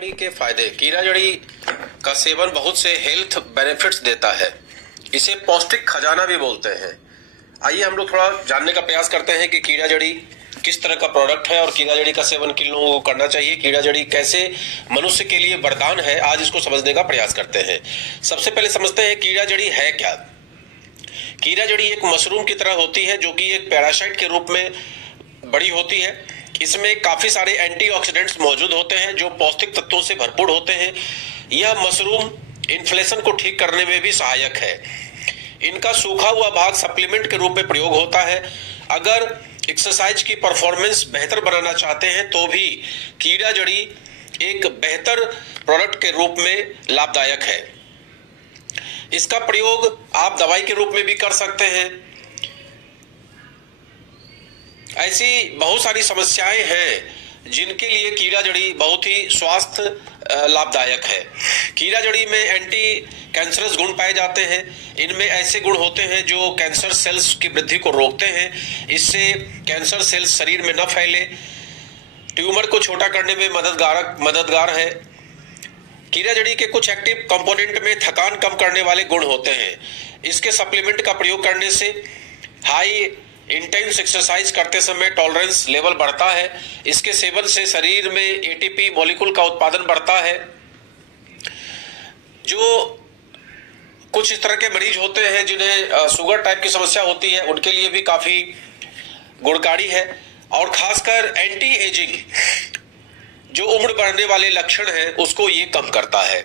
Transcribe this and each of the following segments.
जड़ी के फायदे। कीड़ा जड़ी का सेवन बहुत से हेल्थ बेनिफिट्स देता है। इसे पौष्टिक खजाना भी बोलते हैं। आइए हम लोग थोड़ा जानने का प्रयास करते हैं कि कीड़ा जड़ी किस तरह का प्रोडक्ट है और कीड़ा जड़ी का सेवन किन लोगों को करना चाहिए। कीड़ा जड़ी कैसे मनुष्य के लिए वरदान है, आज इसको समझने का प्रयास करते हैं। सबसे पहले समझते हैं कीड़ा जड़ी है क्या। कीड़ा जड़ी एक मशरूम की तरह होती है जो कि एक पैरासाइट के रूप में बड़ी होती है। इसमें काफी सारे एंटीऑक्सीडेंट्स मौजूद होते हैं जो पौष्टिक तत्वों से भरपूर होते हैं। यह मशरूम इन्फ्लेशन को ठीक करने में भी सहायक है। इनका सूखा हुआ भाग सप्लीमेंट के रूप में प्रयोग होता है। अगर एक्सरसाइज की परफॉर्मेंस बेहतर बनाना चाहते हैं तो भी कीड़ा जड़ी एक बेहतर प्रोडक्ट के रूप में लाभदायक है। इसका प्रयोग आप दवाई के रूप में भी कर सकते हैं। ऐसी बहुत सारी समस्याएं हैं जिनके लिए कीड़ा जड़ी बहुत ही स्वास्थ्य लाभदायक है। कीड़ा जड़ी में एंटी कैंसरस गुण पाए जाते हैं। इनमें ऐसे गुण होते हैं जो कैंसर सेल्स की वृद्धि को रोकते हैं। इससे कैंसर सेल्स शरीर में न फैले, ट्यूमर को छोटा करने में मददगार है। कीड़ा जड़ी के कुछ एक्टिव कंपोनेंट में थकान कम करने वाले गुण होते हैं। इसके सप्लीमेंट का प्रयोग करने से हाई इंटेंस एक्सरसाइज करते समय टॉलरेंस लेवल बढ़ता है। इसके सेवन से शरीर में एटीपी मॉलिक्यूल का उत्पादन बढ़ता है। जो कुछ इस तरह के मरीज होते हैं जिन्हें शुगर टाइप की समस्या होती है, उनके लिए भी काफी गुणकारी है। और खासकर एंटी एजिंग, जो उम्र बढ़ने वाले लक्षण हैं, उसको ये कम करता है।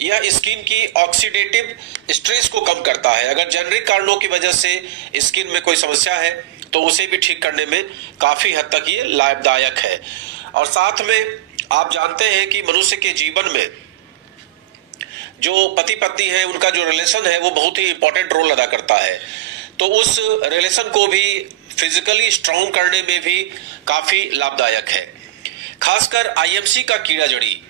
यह स्किन की ऑक्सीडेटिव स्ट्रेस को कम करता है। अगर जेनेरिक कारणों की वजह से स्किन में कोई समस्या है तो उसे भी ठीक करने में काफी हद तक ये लाभदायक है। और साथ में आप जानते हैं कि मनुष्य के जीवन में जो पति पत्नी है, उनका जो रिलेशन है वो बहुत ही इंपॉर्टेंट रोल अदा करता है। तो उस रिलेशन को भी फिजिकली स्ट्रांग करने में भी काफी लाभदायक है। खासकर आईएमसी का कीड़ा जड़ी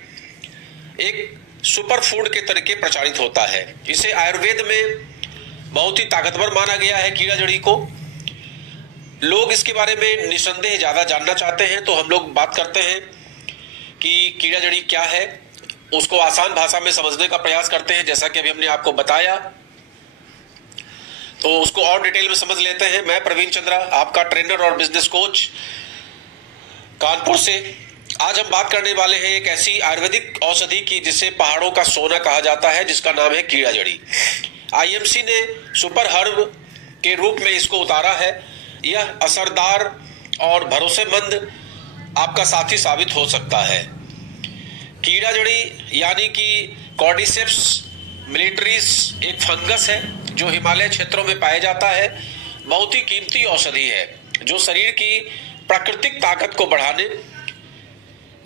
एक सुपर फूड के तरीके प्रचारित होता है। इसे आयुर्वेद में बहुत ही ताकतवर माना गया है। कीड़ा जड़ी को लोग इसके बारे में निसंदेह ज्यादा जानना चाहते हैं, तो हम लोग बात करते हैं कि कीड़ा जड़ी क्या है, उसको आसान भाषा में समझने का प्रयास करते हैं। जैसा कि अभी हमने आपको बताया, तो उसको और डिटेल में समझ लेते हैं। मैं प्रवीण चंद्रा, आपका ट्रेनर और बिजनेस कोच कानपुर से। आज हम बात करने वाले हैं एक ऐसी आयुर्वेदिक औषधि की जिसे पहाड़ों का सोना कहा जाता है, जिसका नाम है कीड़ा जड़ी। आईएमसी ने सुपर हर्ब के रूप में इसको उतारा है। यह असरदार और भरोसेमंद आपका साथी साबित हो सकता है। कीड़ा जड़ी यानी कि कॉर्डिसेप्स मिलिटरीज एक फंगस है जो हिमालय क्षेत्रों में पाया जाता है। बहुत ही कीमती औषधि है जो शरीर की प्राकृतिक ताकत को बढ़ाने,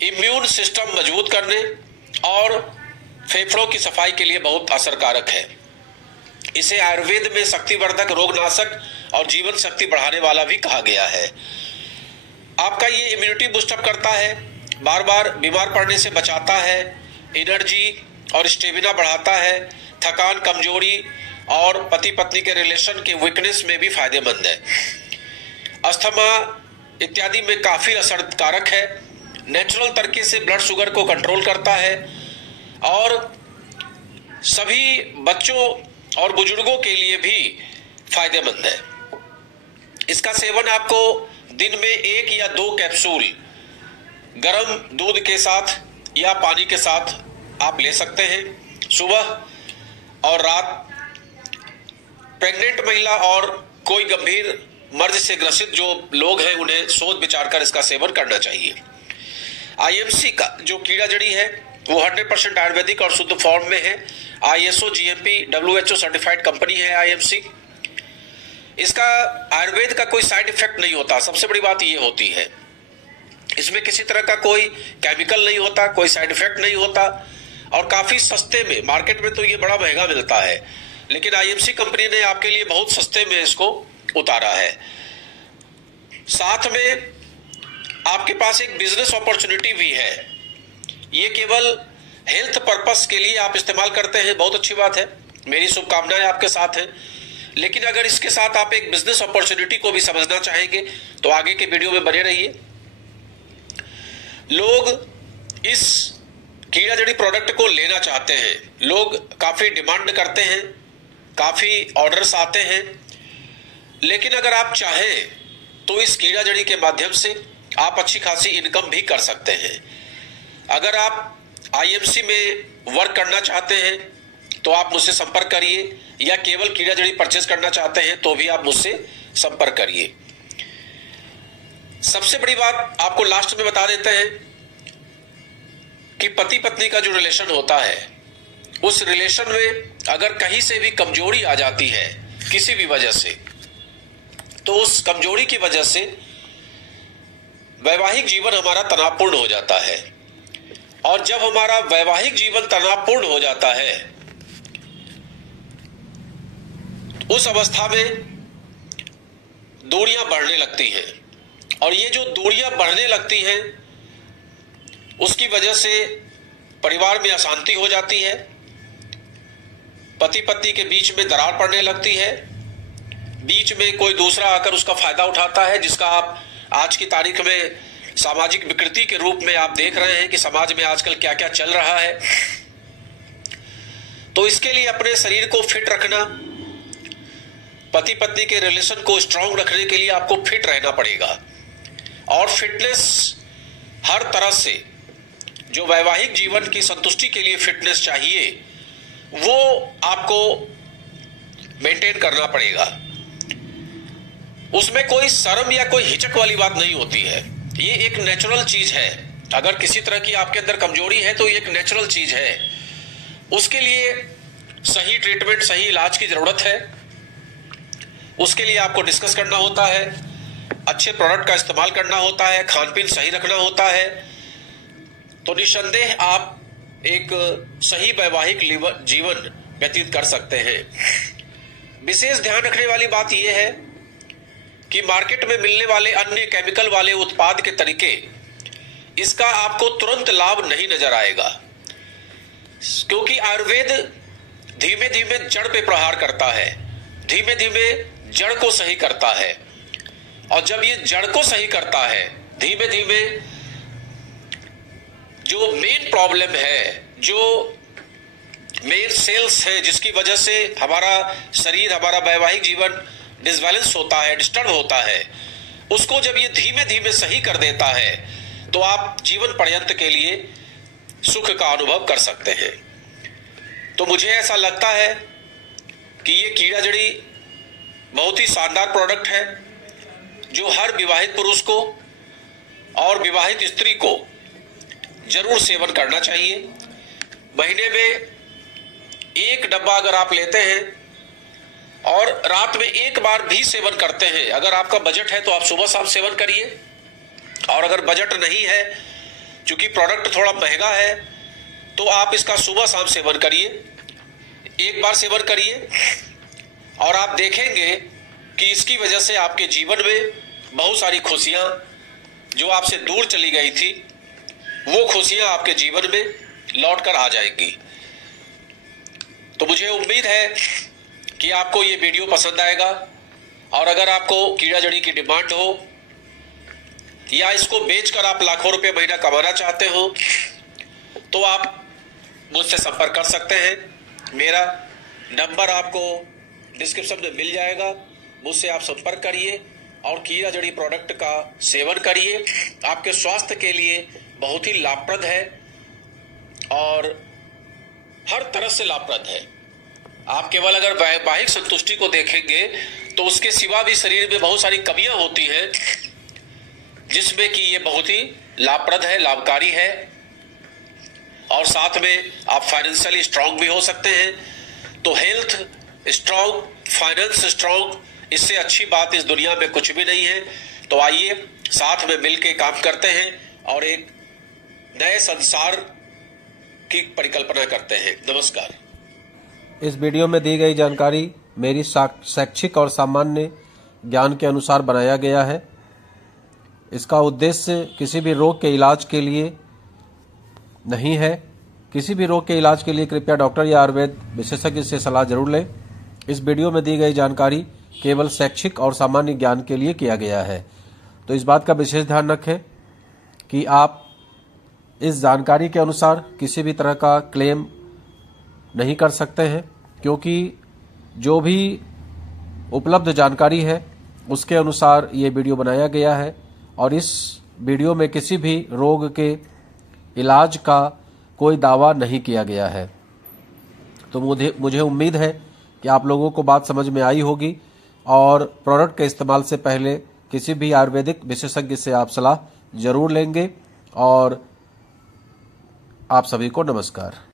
इम्यून सिस्टम मजबूत करने और फेफड़ों की सफाई के लिए बहुत असरकारक है। इसे आयुर्वेद में शक्तिवर्धक, रोगनाशक और जीवन शक्ति बढ़ाने वाला भी कहा गया है। आपका ये इम्यूनिटी बूस्टअप करता है, बार बार बीमार पड़ने से बचाता है, एनर्जी और स्टेमिना बढ़ाता है, थकान, कमजोरी और पति पत्नी के रिलेशन के वीकनेस में भी फायदेमंद है। अस्थमा इत्यादि में काफी असरकारक है। नेचुरल तरीके से ब्लड शुगर को कंट्रोल करता है और सभी बच्चों और बुजुर्गों के लिए भी फायदेमंद है। इसका सेवन आपको दिन में 1 या 2 कैप्सूल गर्म दूध के साथ या पानी के साथ आप ले सकते हैं, सुबह और रात। प्रेग्नेंट महिला और कोई गंभीर मर्ज से ग्रसित जो लोग हैं, उन्हें सोच विचार कर इसका सेवन करना चाहिए। आईएमसी का जो कीड़ा जड़ी है वो 100% आयुर्वेदिक और शुद्ध फॉर्म में है। ISO GMP WHO certified company है आईएमसी। इसका आयुर्वेद का कोई साइड इफेक्ट नहीं होता। सबसे बड़ी बात ये होती है, इसमें किसी तरह का कोई केमिकल नहीं होता, कोई साइड इफेक्ट नहीं होता और काफी सस्ते में। मार्केट में तो ये बड़ा महंगा मिलता है, लेकिन आईएमसी कंपनी ने आपके लिए बहुत सस्ते में इसको उतारा है। साथ में आपके पास एक बिजनेस अपॉर्चुनिटी भी है। ये केवल हेल्थ पर्पस के लिए आप इस्तेमाल करते हैं, बहुत अच्छी बात है, मेरी शुभकामनाएं आपके साथ हैं। लेकिन अगर इसके साथ आप एक बिजनेस अपॉर्चुनिटी को भी समझना चाहेंगे तो आगे के वीडियो में बने रहिए। लोग इस कीड़ा जड़ी प्रोडक्ट को लेना चाहते हैं, लोग काफी डिमांड करते हैं, काफी ऑर्डर्स आते हैं, लेकिन अगर आप चाहें तो इस कीड़ा जड़ी के माध्यम से आप अच्छी खासी इनकम भी कर सकते हैं। अगर आप आईएमसी में वर्क करना चाहते हैं तो आप मुझसे संपर्क करिए, या केवल कीड़ा जड़ी परचेज करना चाहते हैं तो भी आप मुझसे संपर्क करिए। सबसे बड़ी बात आपको लास्ट में बता देते हैं कि पति पत्नी का जो रिलेशन होता है, उस रिलेशन में अगर कहीं से भी कमजोरी आ जाती है किसी भी वजह से, तो उस कमजोरी की वजह से वैवाहिक जीवन हमारा तनावपूर्ण हो जाता है। और जब हमारा वैवाहिक जीवन तनावपूर्ण हो जाता है, उस अवस्था में दूरियां बढ़ने लगती हैं, और ये जो दूरियां बढ़ने लगती हैं उसकी वजह से परिवार में अशांति हो जाती है, पति पत्नी के बीच में दरार पड़ने लगती है, बीच में कोई दूसरा आकर उसका फायदा उठाता है, जिसका आप आज की तारीख में सामाजिक विकृति के रूप में आप देख रहे हैं कि समाज में आजकल क्या क्या चल रहा है। तो इसके लिए अपने शरीर को फिट रखना, पति पत्नी के रिलेशन को स्ट्रांग रखने के लिए आपको फिट रहना पड़ेगा। और फिटनेस हर तरह से, जो वैवाहिक जीवन की संतुष्टि के लिए फिटनेस चाहिए, वो आपको मेंटेन करना पड़ेगा। उसमें कोई शर्म या कोई हिचक वाली बात नहीं होती है, ये एक नेचुरल चीज है। अगर किसी तरह की आपके अंदर कमजोरी है तो ये एक नेचुरल चीज है। उसके लिए सही ट्रीटमेंट, सही इलाज की जरूरत है। उसके लिए आपको डिस्कस करना होता है, अच्छे प्रोडक्ट का इस्तेमाल करना होता है, खान पीन सही रखना होता है, तो निस्संदेह आप एक सही वैवाहिक जीवन व्यतीत कर सकते हैं। विशेष ध्यान रखने वाली बात यह है कि मार्केट में मिलने वाले अन्य केमिकल वाले उत्पाद के तरीके, इसका आपको तुरंत लाभ नहीं नजर आएगा, क्योंकि आयुर्वेद धीमे धीमे जड़ पे प्रहार करता है, धीमे धीमे जड़ को सही करता है। और जब ये जड़ को सही करता है, धीमे धीमे जो मेन प्रॉब्लम है, जो मेन सेल्स है जिसकी वजह से हमारा शरीर, हमारा वैवाहिक जीवन डिसबैलेंस होता है, डिस्टर्ब होता है, उसको जब ये धीमे धीमे सही कर देता है तो आप जीवन पर्यंत के लिए सुख का अनुभव कर सकते हैं। तो मुझे ऐसा लगता है कि ये कीड़ा जड़ी बहुत ही शानदार प्रोडक्ट है, जो हर विवाहित पुरुष को और विवाहित स्त्री को जरूर सेवन करना चाहिए। महीने में 1 डब्बा अगर आप लेते हैं और रात में 1 बार भी सेवन करते हैं, अगर आपका बजट है तो आप सुबह शाम सेवन करिए, और अगर बजट नहीं है, क्योंकि प्रोडक्ट थोड़ा महंगा है, तो आप इसका सुबह शाम सेवन करिए, 1 बार सेवन करिए, और आप देखेंगे कि इसकी वजह से आपके जीवन में बहुत सारी खुशियां जो आपसे दूर चली गई थी, वो खुशियां आपके जीवन में लौट कर आ जाएंगी। तो मुझे उम्मीद है कि आपको ये वीडियो पसंद आएगा, और अगर आपको कीड़ा जड़ी की डिमांड हो, या इसको बेचकर आप लाखों रुपए महीना कमाना चाहते हो, तो आप मुझसे संपर्क कर सकते हैं। मेरा नंबर आपको डिस्क्रिप्शन में मिल जाएगा, मुझसे आप संपर्क करिए और कीड़ा जड़ी प्रोडक्ट का सेवन करिए। आपके स्वास्थ्य के लिए बहुत ही लाभप्रद है और हर तरह से लाभप्रद है। आप केवल अगर वैवाहिक संतुष्टि को देखेंगे तो उसके सिवा भी शरीर में बहुत सारी कमियां होती हैं, जिसमें कि ये बहुत ही लाभप्रद है, लाभकारी है, और साथ में आप फाइनेंशियली स्ट्रांग भी हो सकते हैं। तो हेल्थ स्ट्रांग, फाइनेंस स्ट्रांग, इससे अच्छी बात इस दुनिया में कुछ भी नहीं है। तो आइए साथ में मिलकर काम करते हैं और एक नए संसार की परिकल्पना करते हैं। नमस्कार। इस वीडियो में दी गई जानकारी मेरी शैक्षिक और सामान्य ज्ञान के अनुसार बनाया गया है। इसका उद्देश्य किसी भी रोग के इलाज के लिए नहीं है। किसी भी रोग के इलाज के लिए कृपया डॉक्टर या आयुर्वेद विशेषज्ञ से सलाह जरूर लें। इस वीडियो में दी गई जानकारी केवल शैक्षिक और सामान्य ज्ञान के लिए किया गया है। तो इस बात का विशेष ध्यान रखें कि आप इस जानकारी के अनुसार किसी भी तरह का क्लेम नहीं कर सकते हैं, क्योंकि जो भी उपलब्ध जानकारी है उसके अनुसार ये वीडियो बनाया गया है और इस वीडियो में किसी भी रोग के इलाज का कोई दावा नहीं किया गया है। तो मुझे उम्मीद है कि आप लोगों को बात समझ में आई होगी और प्रोडक्ट के इस्तेमाल से पहले किसी भी आयुर्वेदिक विशेषज्ञ से आप सलाह जरूर लेंगे। और आप सभी को नमस्कार।